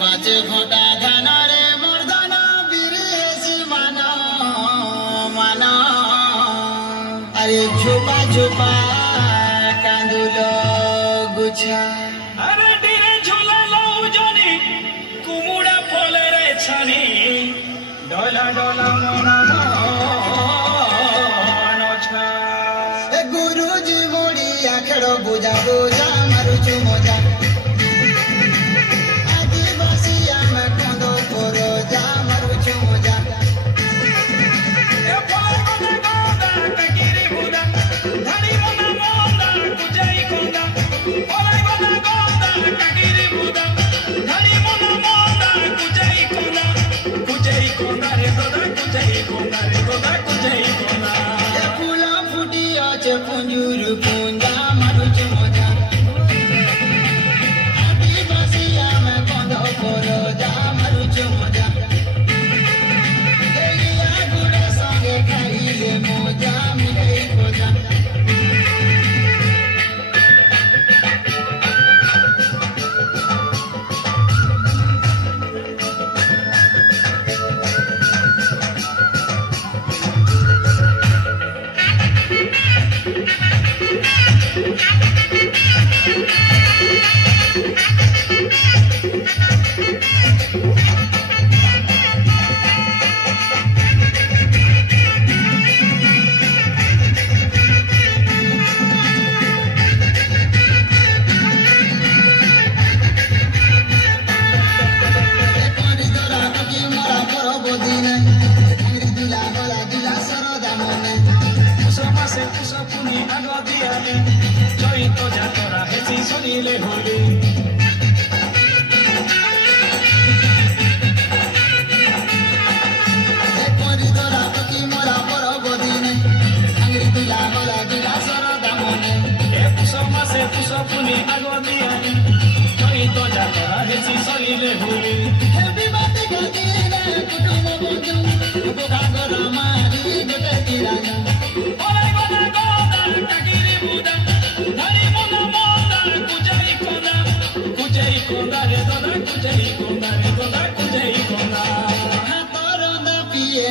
पाचे घोटा धनरे मर्दन बिरेसी मानो मानो अरे झोपा झोपा कांदुलो गुछा अरे धीरे झूला लो जनी कुमुड़ा फले रे छनी डोला डोला मोना नोछा ए गुरुजी मोड़ी आखेड़ो बुझा बुझा मारुचु मजा Punjuru punja maruchu moja adivasi ame kondo koro ja maruchu moja eliya gude sange khaile moja milei koja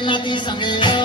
Nati sange